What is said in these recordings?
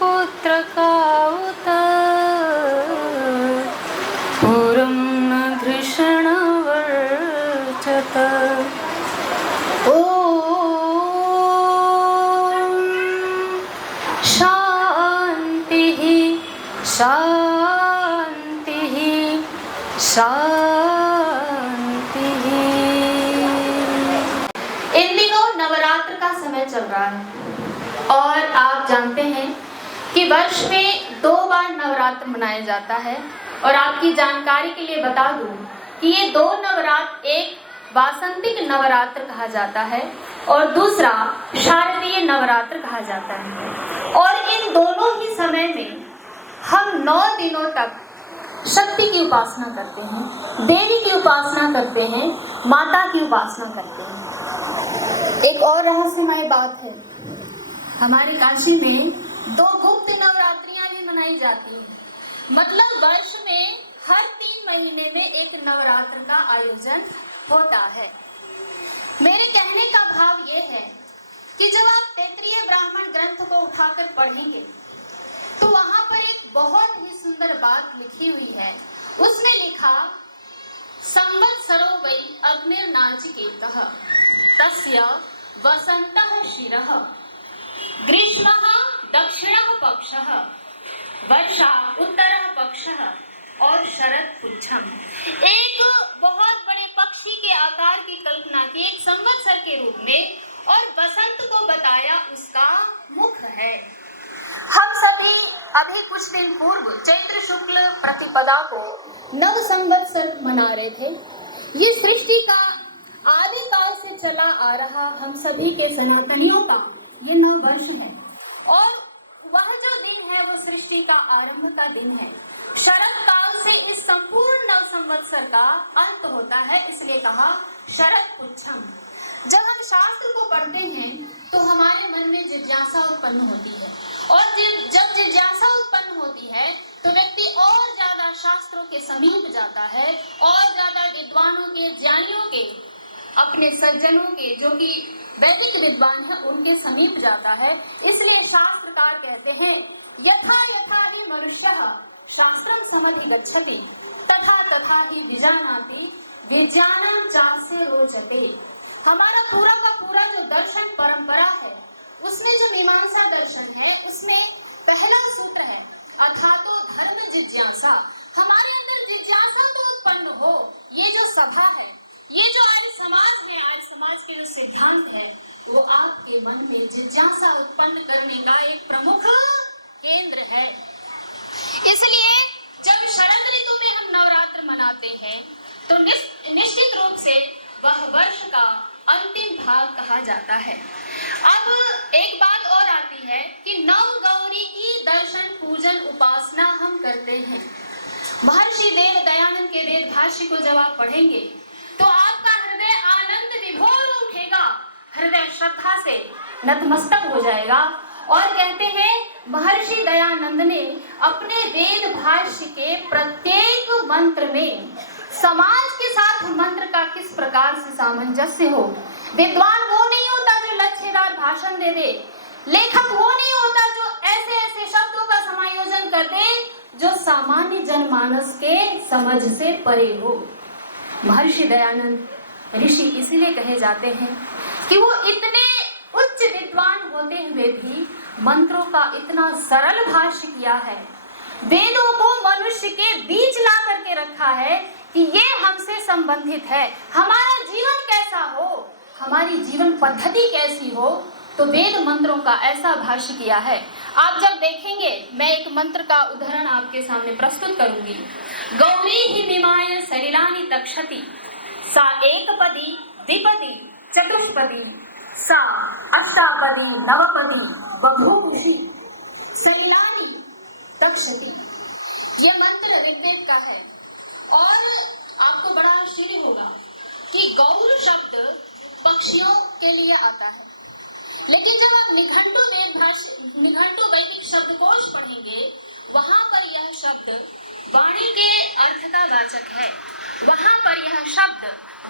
पुत्रका उत पुरं न धृषणवर्चत। शांतिः शांतिः शांतिः। इन दिनों नवरात्र का समय चल रहा है और आप जानते हैं कि वर्ष में 2 बार नवरात्र मनाया जाता है। और आपकी जानकारी के लिए बता दूं कि ये 2 नवरात्र, एक वासंतिक नवरात्र कहा जाता है और दूसरा शारदीय नवरात्र कहा जाता है। और इन दोनों ही समय में हम 9 दिनों तक शक्ति की उपासना करते हैं, देवी की उपासना करते हैं, माता की उपासना करते हैं। एक और रहस्यमय बात है, हमारे काशी में 2 गुप्त नवरात्रियां भी मनाई जाती हैं। मतलब वर्ष में हर 3 महीने में एक नवरात्र का आयोजन होता है। मेरे कहने का भाव ये है कि जब आप तैत्तिरीय ब्राह्मण ग्रंथ को उठाकर पढ़ेंगे तो वहां पर एक बहुत ही सुंदर बात लिखी हुई है। उसमें लिखा, संवत्सरो वै अग्निर्नाचिकेतः तस्य वसन्तः शिरः ग्रीष्मः दक्षिणः पक्षः वर्षा उत्तरः पक्षः और शरद पुच्छम। एक बहुत बड़े पक्षी के आकार की कल्पना की एक संवत्सर के रूप में, और बसंत को बताया उसका मुख है। हम सभी अभी कुछ दिन पूर्व चैत्र शुक्ल प्रतिपदा को नव संवत्सर मना रहे थे। ये सृष्टि का आदि काल से चला आ रहा हम सभी के सनातनियों का ये नव वर्ष है। और वह जो दिन है वो सृष्टि का आरंभ का दिन है। शरद काल से इस संपूर्ण नव संवत्सर का अंत होता है, इसलिए कहा शरद पुच्छम। जब हम शास्त्र को पढ़ते हैं तो हमारे मन में जिज्ञासा उत्पन्न होती है, और जब जिज्ञासा उत्पन्न होती है तो व्यक्ति और ज्यादा शास्त्रों के समीप जाता है, और ज्यादा विद्वानों के, ज्ञानियों के, अपने सज्जनों के, जो कि वैदिक विद्वान है, उनके समीप जाता है। इसलिए शास्त्रकार कहते हैं, यथा यथा ही मनुष्यः शास्त्रं समधिगच्छति तथा तथा ही विजानाति विज्ञानं चास्य रोचते। हमारा पूरा का पूरा जो दर्शन परंपरा है, उसमें जो मीमांसा दर्शन है, उसमें पहला सूत्र है, अथातो धर्म जिज्ञासा। हमारे अंदर जिज्ञासा तो उत्पन्न हो। ये जो सभा है, ये जो आर्य समाज है, आर्य समाज के जो सिद्धांत है, वो आपके मन में जिज्ञासा उत्पन्न करने का एक प्रमुख केंद्र है। इसलिए जब शरद ऋतु में हम नवरात्र मनाते हैं तो निश्चित रूप से वह वर्ष का अंतिम भाग कहा जाता है। अब एक बात और आती है कि नव गौरी की दर्शन पूजन उपासना हम करते हैं। महर्षि देव दयानंद के वेद भाष्य को जब आप पढ़ेंगे तो आपका हृदय आनंद विभोर उठेगा, हृदय श्रद्धा से नतमस्तक हो जाएगा। और कहते हैं महर्षि दयानंद ने अपने वेद भाष्य के प्रत्येक मंत्र में समाज के साथ मंत्र का किस प्रकार से सामंजस्य हो। विद्वान वो नहीं होता जो लच्छेदार भाषण दे दे, लेखक वो नहीं होता जो ऐसे ऐसे शब्दों का समायोजन कर दे जो सामान्य जनमानस के समझ से परे हो। महर्षि दयानंद ऋषि इसलिए कहे जाते हैं कि वो इतने उच्च विद्वान होते हुए भी मंत्रों का इतना सरल भाष्य किया है, वेदों को मनुष्य के बीच ला करके रखा है कि ये हमसे संबंधित है। हमारा जीवन कैसा हो, हमारी जीवन पद्धति कैसी हो, तो वेद मंत्रों का ऐसा भाष्य किया है। आप जब देखेंगे, मैं एक मंत्र का उदाहरण आपके सामने प्रस्तुत करूंगी। गौरी ही मिमाय सलिलानि तक्षति सा एकपदी द्विपदी चतुष्पदी सा अष्टापदी नवपदी बभूषी सलिलानि तक्षति। यह मंत्र ऋग्वेद का है। और आपको बड़ा आश्चर्य होगा कि गौर शब्द पक्षियों के लिए आता है, लेकिन जब आप निघंटु वैदिक शब्दकोश पढ़ेंगे, वहां पर यह शब्द वाणी के अर्थ का वाचक है। वहां पर यह शब्द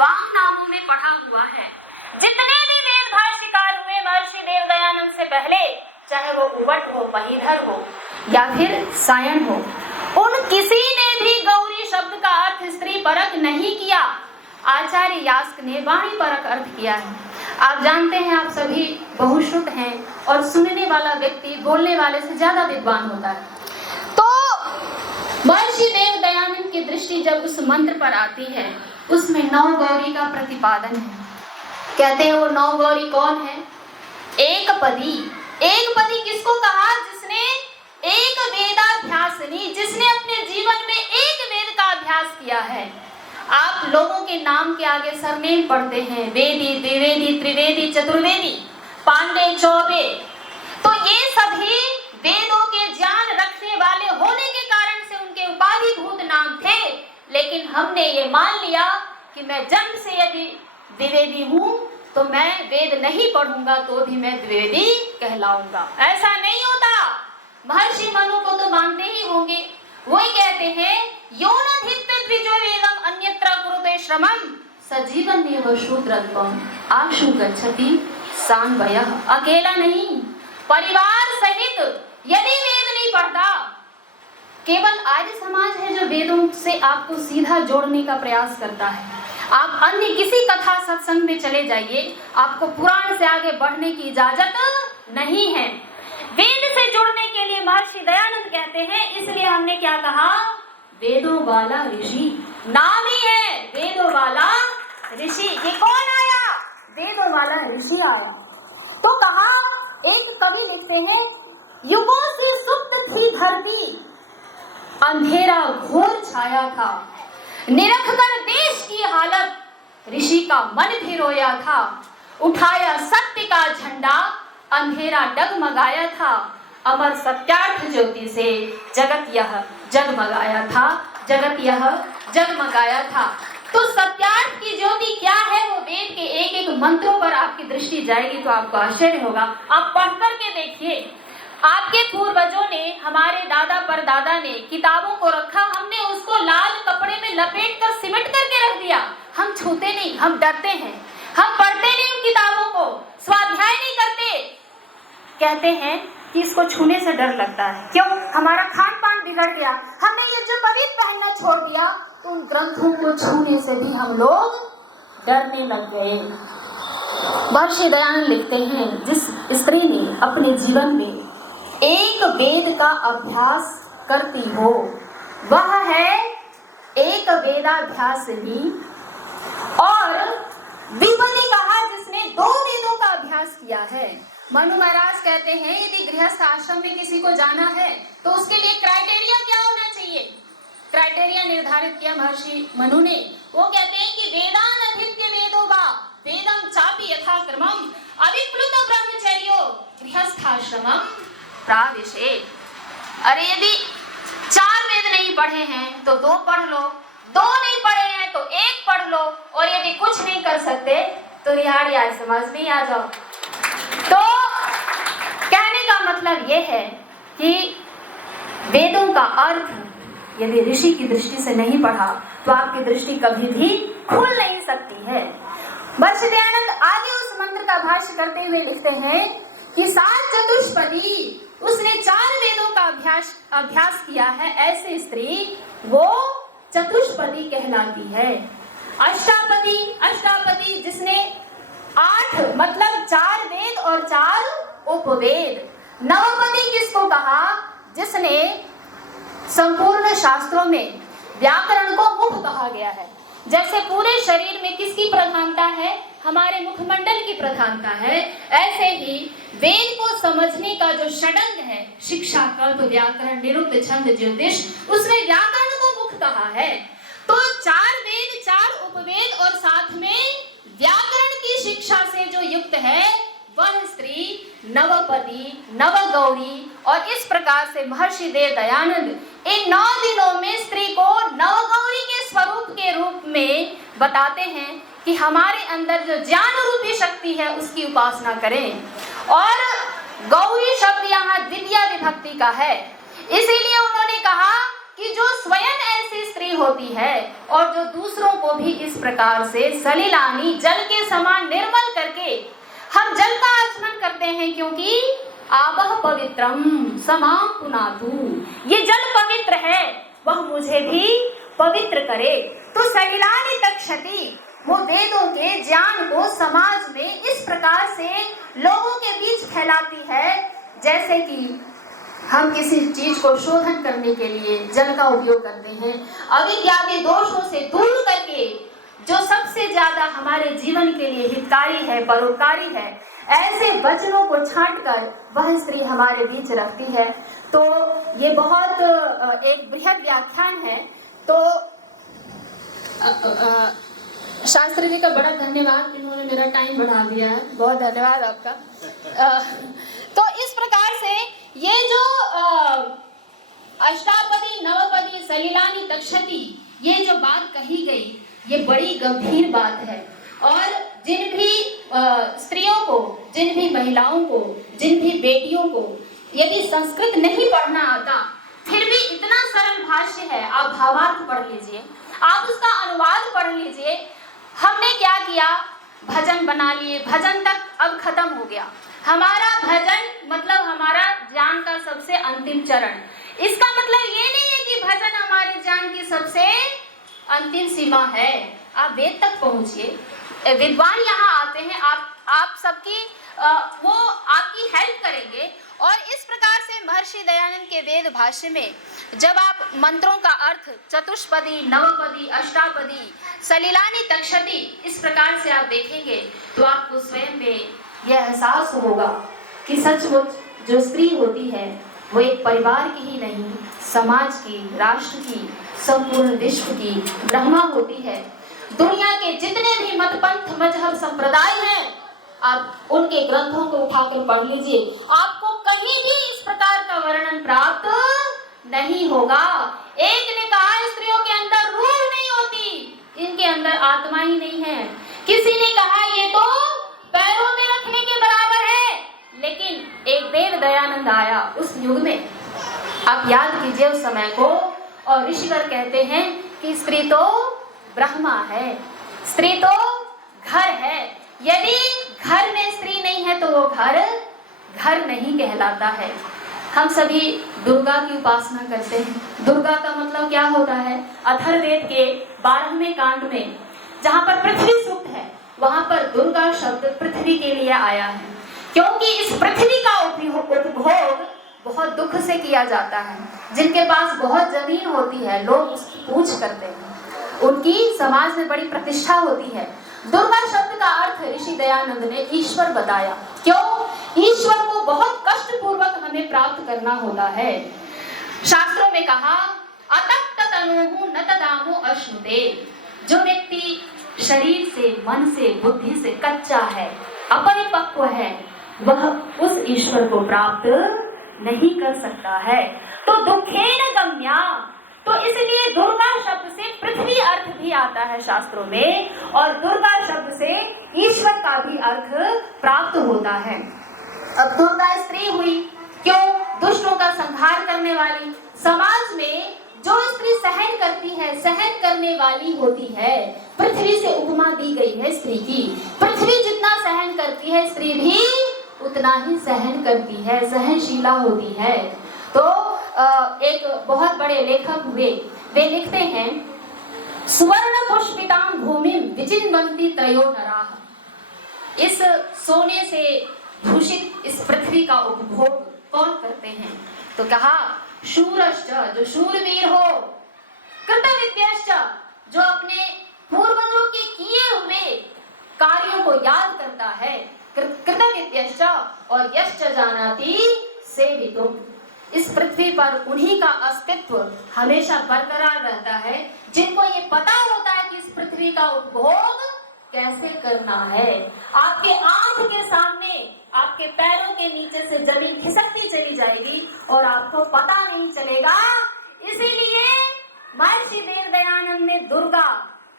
वाम नामों में पढ़ा हुआ है। जितने भी वेद भाष्यकार हुए महर्षि देव दयानंद से पहले, चाहे वो उवट हो, बहिधर हो या फिर सायन हो, उन किसी ने भी गौरी शब्द का अर्थ स्त्री परक नहीं किया। आचार्य यास्क ने वाणी परक अर्थ किया है। आप जानते हैं, आप सभी बहुश्रुत हैं और सुनने वाला व्यक्ति बोलने वाले से ज्यादा विद्वान होता है। तो महर्षि देव दयानंद की दृष्टि जब उस मंत्र पर आती है, उसमें 9 गौरी का प्रतिपादन है। कहते हैं वो 9 गौरी कौन है? एक पदी। एक पदी किसको कहा? जिसने एक वेदाभ्यासिनी, जिसने अपने जीवन में एक वेद का अभ्यास किया है। आप लोगों के नाम के आगे सरनेम पढ़ते हैं, वेदी, द्विवेदी, त्रिवेदी, चतुर्वेदी, पांडे, चौबे। तो ये सभी वेदों के ज्ञान रखने वाले होने के कारण से उनके उपाधिभूत नाम थे। लेकिन हमने ये मान लिया कि मैं जन्म से यदि द्विवेदी हूँ तो मैं वेद नहीं पढ़ूंगा तो भी मैं द्विवेदी कहलाऊंगा। ऐसा नहीं होता। महर्षि मनु को तो मानते ही होंगे। वही कहते हैं, यो न धित्तद्विजो वेदम अन्यत्र कुरुते श्रमम सजीवन्येव शूद्रत्वम आशु गच्छति सान्वयः। अकेला नहीं, परिवार सहित यदि वेद नहीं पढ़ता, केवल आर्य समाज है जो वेदों से आपको सीधा जोड़ने का प्रयास करता है। आप अन्य किसी कथा सत्संग में चले जाइए, आपको पुराण से आगे बढ़ने की इजाजत नहीं है। वेद से जुड़ने के लिए महर्षि दयानंद कहते हैं, इसलिए हमने क्या कहा? वेदों वाला ऋषि। नाम ही है वेदों वाला ऋषि। ये कौन आया? वेदों वाला ऋषि आया। तो कहा, एक कवि लिखते हैं, युगों से सुप्त थी धरती, अंधेरा घोर छाया था, निरख कर देश की हालत, ऋषि का मन भी रोया था, उठाया सत्य का झंडा, अंधेरा डगमगाया था, अमर सत्यार्थ ज्योति से जगत यह जगमगाया था, जगत यह जगमगाया था। तो सत्यार्थ की ज्योति क्या है? वो वेद के एक एक मंत्रों पर आपकी दृष्टि जाएगी तो आपको आश्चर्य होगा। आप पढ़ करके देखिए, आपके पूर्वजों ने, हमारे दादा परदादा ने किताबों को रखा, हमने उसको लाल कपड़े में लपेट कर सिमट करके रख दिया। हम छूते नहीं, हम डरते हैं, हम पढ़ते नहीं उन किताबों को, स्वाध्याय नहीं करते। कहते हैं कि इसको छूने से डर लगता है। क्यों? हमारा खान पान बिगड़ गया, हमने ये जो पवित्र पहनना छोड़ दिया, तो उन ग्रंथों को छूने से भी हम लोग डरने लग गए। महर्षि दयानंद लिखते हैं, जिस स्त्री ने अपने जीवन में एक वेद का अभ्यास करती हो, वह है एक वेदाभ्यासिनी। और विबली कहा जिसने 2 वेदों का अभ्यास किया है। मनु महाराज कहते हैं, यदि गृहस्थ आश्रम में किसी को जाना है तो उसके लिए क्राइटेरिया क्या होना चाहिए? क्राइटेरिया निर्धारित किया महर्षि मनु ने। वो कहते हैं कि वेदान अधीत्य वेदो वा वेदम चापि यथा क्रमम अविप्लुत ब्रह्मचर्यो गृहस्थाश्रमम प्राविशेत्। अरे यदि 4 वेद नहीं पढ़े हैं तो 2 पढ़ लो, 2 नहीं पढ़े हैं तो 1 पढ़ लो, और यदि कुछ नहीं कर सकते तो रिहाड़ी आज समाज में आ जाओ। तो कहने का मतलब यह है कि वेदों का अर्थ यदि ऋषि की दृष्टि से नहीं पढ़ा तो आपकी दृष्टि कभी भी खुल नहीं सकती है। महर्षि दयानंद आगे उस मंत्र का भाष्य करते हुए लिखते हैं कि सात चतुष्पदी, उसने 4 वेदों का अभ्यास किया है, ऐसे स्त्री वो चतुष्पदी कहलाती है। अष्टापदी जिसने 8 मतलब 4 वेद और 4 उपवेद। नवपदी किसको कहा? जिसने संपूर्ण शास्त्रों में व्याकरण को मुख कहा गया है। जैसे पूरे शरीर में किसकी प्रधानता है? हमारे मुखमंडल की प्रधानता है। ऐसे ही वेद को समझने का जो षडंग है, शिक्षा, कल्प, व्याकरण, निरुक्त, छंद, ज्योतिष, उसमें व्याकरण को मुख कहा है। तो 4 वेद, 4 उपवेद और साथ में व्याकरण की शिक्षा से जो युक्त है, वह स्त्री नवपदी, नवगौरी। और इस प्रकार से महर्षि देव दयानंद इन 9 दिनों में स्त्री को नवगौरी के स्वरूप के रूप में बताते हैं कि हमारे अंदर जो ज्ञान रूपी शक्ति है उसकी उपासना करें। और गौरी शब्द यहाँ द्वितीय विभक्ति का है, इसीलिए उन्होंने कहा कि जो स्वयं ऐसी स्त्री होती है और जो दूसरों को भी इस प्रकार से सलिलानी, जल के समान निर्मल करके, हम जल का आचमन करते हैं क्योंकि आबह पवित्रम समाम पुनातु, ये जल पवित्र है, वह मुझे भी पवित्र करे। तो सलिलानि तक्षति, वो वेदों के ज्ञान को समाज में इस प्रकार से लोगों के बीच फैलाती है, जैसे कि हम किसी चीज को शोधन करने के लिए जल का उपयोग करते हैं, अविद्यादि दोषों से दूर करके जो सबसे ज्यादा हमारे जीवन के लिए हितकारी है, परोपकारी है, ऐसे वचनों को छांटकर वह स्त्री हमारे बीच रखती है। तो ये बहुत एक बृहद व्याख्यान है। तो शास्त्री जी का बड़ा धन्यवाद, इन्होंने मेरा टाइम बढ़ा दिया है, बहुत धन्यवाद आपका। तो इस प्रकार से ये जो अष्टापदी नवपदी सलिलानि तक्षति, ये जो बात कही गई, ये बड़ी गंभीर बात है। और जिन भी स्त्रियों को, जिन भी महिलाओं को, जिन भी बेटियों को यदि संस्कृत नहीं पढ़ना आता, फिर भी इतना सरल भाष्य है, आप भावार्थ पढ़ लीजिए, आप उसका अनुवाद पढ़ लीजिए। हमने क्या किया, भजन बना लिए, भजन तक अब खत्म हो गया। हमारा भजन मतलब हमारा ज्ञान का सबसे अंतिम चरण। इसका मतलब ये नहीं है कि भजन हमारे ज्ञान की सबसे अंतिम सीमा है। आप वेद तक पहुंचिए, विद्वान यहाँ आते हैं, आप सबकी वो आपकी हेल्प करेंगे। और इस प्रकार से महर्षि दयानंद के वेद भाष्य में जब आप मंत्रों का अर्थ चतुष्पदी, नवपदी, अष्टापदी, सलिलानि तक्षति इस प्रकार से आप देखेंगे, तो आपको स्वयं में यह एहसास होगा कि सचमुच जो स्त्री होती है वो एक परिवार की ही नहीं, समाज की, राष्ट्र की, संपूर्ण विश्व की ब्रह्मा होती है। दुनिया के जितने भी मत, पंथ, मजहब, संप्रदाय हैं, आप उनके ग्रंथों को उठाकर पढ़ लीजिए, आपको कहीं भी इस प्रकार का वर्णन प्राप्त नहीं होगा। एक ने कहा स्त्रियों के अंदर रूह नहीं होती, इनके अंदर आत्मा ही नहीं है। किसी ने कहा ये तो पैरों में रखने के बराबर है। लेकिन एक देव दयानंद आया उस युग में, आप याद कीजिए उस समय को, और ऋषिवर कहते हैं कि स्त्री तो ब्रह्मा है, स्त्री तो घर है। यदि घर में स्त्री नहीं है तो वो घर नहीं कहलाता है। हम सभी दुर्गा की उपासना करते हैं। दुर्गा का मतलब क्या होता है? अथर्ववेद के 12वें कांड में जहाँ पर पृथ्वी सूक्त है, वहाँ पर दुर्गा शब्द पृथ्वी के लिए आया है, क्योंकि इस पृथ्वी का उपभोग बहुत दुख से किया जाता है। जिनके पास बहुत जमीन होती है, लोग उसकी पूछ करते हैं, उनकी समाज में बड़ी प्रतिष्ठा होती है। दुर्गा शब्द का अर्थ ऋषि दयानंद ने ईश्वर बताया। क्यों? ईश्वर को बहुत कष्ट पूर्वक हमें प्राप्त करना होता है। शास्त्रों में कहा अतप्त तनोहु न तदामो अश्नुते, जो व्यक्ति शरीर से, मन से, बुद्धि से कच्चा है, अपरिपक्व है, वह उस ईश्वर को प्राप्त नहीं कर सकता है। तो दुखेन गम्या, तो इसलिए दुर्गा शब्द से पृथ्वी अर्थ भी आता है शास्त्रों में, और दुर्गा शब्द से ईश्वर का भी अर्थ प्राप्त होता है। अब दुर्गा स्त्री हुई, क्यों? दुष्टों का संहार करने वाली। समाज में जो स्त्री सहन करती है, सहन करने वाली होती है। पृथ्वी से उपमा दी गई है स्त्री की। पृथ्वी जितना सहन करती है, स्त्री भी उतना ही सहन करती है, सहनशीला होती है। तो एक बहुत बड़े लेखक हुए, वे लिखते हैं सुवर्ण पुष्पितां भूमि विचिन्वन्ति त्रयो नराः। इस सोने से भूषित इस पृथ्वी का उपभोग कौन करते हैं? तो कहा शूरश्च, जो शूरवीर हो, कृतविद्यश्च, जो अपने पूर्वजों के किए हुए कार्यों को याद करता है, कृतविद्यश्च, और यश्च जानाति सेवितुम्। इस पृथ्वी पर उन्हीं का अस्तित्व हमेशा बरकरार रहता है, जिनको ये पता होता है कि इस पृथ्वी का उपभोग कैसे करना है। आपके आंख के सामने, आपके पैरों के नीचे से जमीन खिसकती चली जाएगी और आपको पता नहीं चलेगा। इसीलिए महर्षि देव दयानंद ने दुर्गा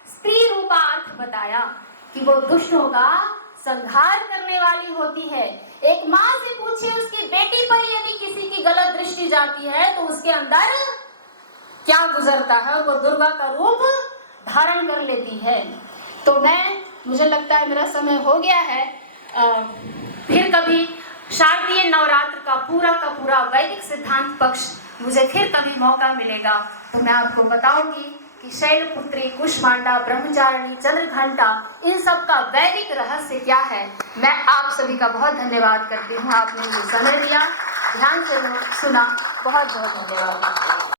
स्त्री रूपा अर्थ बताया कि वो दुष्टों का संहार करने वाली होती है। एक माँ से पूछिए, उसकी बेटी पर यदि किसी की गलत दृष्टि जाती है तो उसके अंदर क्या गुजरता है, वो दुर्गा का रूप धारण कर लेती है। तो मुझे लगता है मेरा समय हो गया है। फिर कभी शारदीय नवरात्र का पूरा वैदिक सिद्धांत पक्ष मुझे फिर कभी मौका मिलेगा तो मैं आपको बताऊंगी कि शैलपुत्री, कुष्मांडा, ब्रह्मचारिणी, चंद्रघंटा, इन सब का वैदिक रहस्य क्या है। मैं आप सभी का बहुत धन्यवाद करती हूँ, आपने ये समय दिया, ध्यान से सुना, बहुत बहुत धन्यवाद।